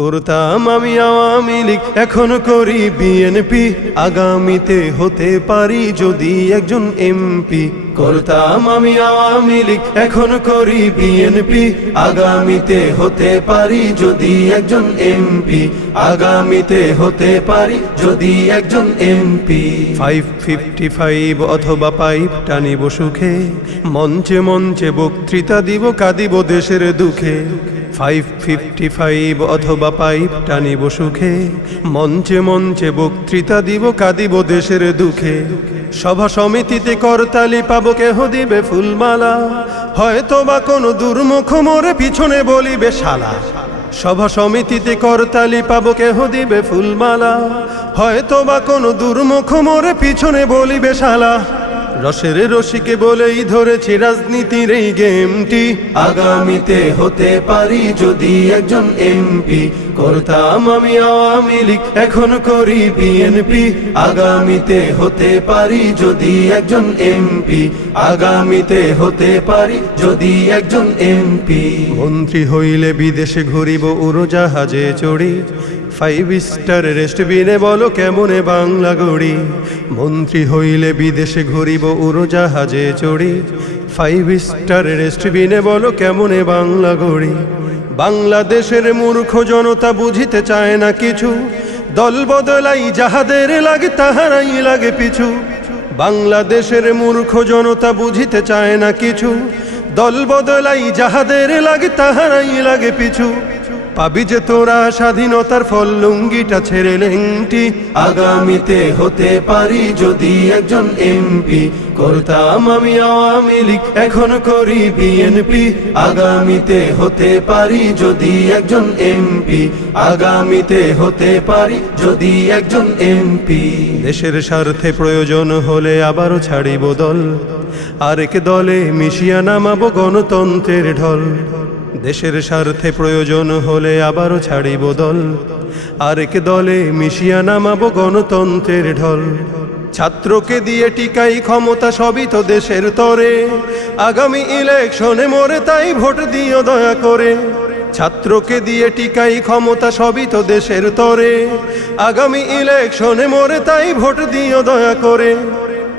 করতাম আমি আওয়ামী লীগ এখন করি বিএনপি আগামীতে হতে পারি যদি একজন এমপি করতাম আমি আওয়ামী লীগ এখন করি বিএনপি আগামীতে হতে পারি যদি একজন এমপি আগামীতে হতে পারি যদি একজন এমপি ফাইভ ফিফটি ফাইভ অথবা পাইপ টানিব সুখে মঞ্চে মঞ্চে বক্তৃতা দিব কাঁদিব দেশের দুঃখে ফাইভ ফিফটি ফাইভ অথবা পাইপ টানিব সুখে মঞ্চে মঞ্চে বক্তৃতা দিব কাঁদিব দেশের দুঃখে সভা সমিতিতে করতালি পাব কেহ দিবে ফুলমালা হয়তো বা কোনো দুর্মুখ মোরে পিছনে বলিবে শালা সভা সমিতিতে করতালি পাব কেহ দিবে ফুলমালা হয়তো বা কোনো দুর্মুখ মোরে পিছনে বলিবে শালা রসের রসিকে বলেই ধরেছে রাজনীতির এই গেমটি আগামীতে হতে পারি যদি একজন এমপি করতাম আমি আওয়ামী লীগ এখন করি বিএনপি আগামীতে হতে পারি যদি একজন এমপি আগামীতে হতে পারি যদি একজন এমপি মন্ত্রী হইলে বিদেশে ঘুরিব উড়োজাহাজে চড়ি ফাইভ স্টার রেস্টবিনে বলো কেমনে বাংলা গড়ি মন্ত্রী হইলে বিদেশে ঘুরিব উড়োজাহাজে চড়ি ফাইভ স্টার রেস্টবিনে বলো কেমনে বাংলা গড়ি বাংলাদেশের মূর্খ জনতা বুঝিতে চায় না কিছু দল বদলাই যাহাদের লাগে তাহারাই লাগে পিছু বাংলাদেশের মূর্খ জনতা বুঝিতে চায় না কিছু দল বদলাই যাহাদের লাগে তাহারাই লাগে পিছু পাবি যে তোরা স্বাধীনতার ফল লুঙ্গিটা ছেড়ে লেংটি আগামীতে হতে পারি যদি একজন এমপি করতাম আমি আওয়ামী লীগ এখন করি বিএনপি আগামীতে হতে পারি যদি একজন এমপি আগামীতে হতে পারি যদি একজন এমপি দেশের স্বার্থে প্রয়োজন হলে আবারও ছাড়িব দল আরেক দলে মিশিয়া নামাবো গণতন্ত্রের ঢল দেশের স্বার্থে প্রয়োজন হলে আবারও ছাড়িব দল আরেক দলে মিশিয়া নামাবো গণতন্ত্রের ঢল ছাত্রকে দিয়ে টিকাই ক্ষমতা সবই তো দেশের তরে আগামী ইলেকশনে মরে তাই ভোট দিও দয়া করে ছাত্রকে দিয়ে টিকাই ক্ষমতা সবই তো দেশের তরে আগামী ইলেকশনে মরে তাই ভোট দিও দয়া করে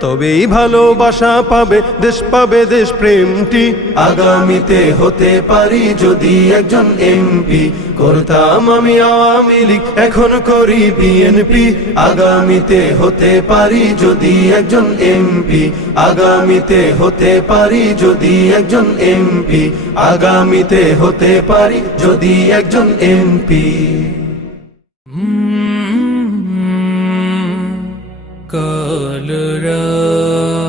তবেই ভালোবাসা পাবে দেশ পাবে দেশ প্রেমটি আগামীতে হতে পারি যদি একজন এমপি করতাম আমি আওয়ামী লীগ এখন করি বিএনপি আগামীতে হতে পারি যদি একজন এমপি আগামীতে হতে পারি যদি একজন এমপি আগামীতে হতে পারি যদি একজন এমপি Lord,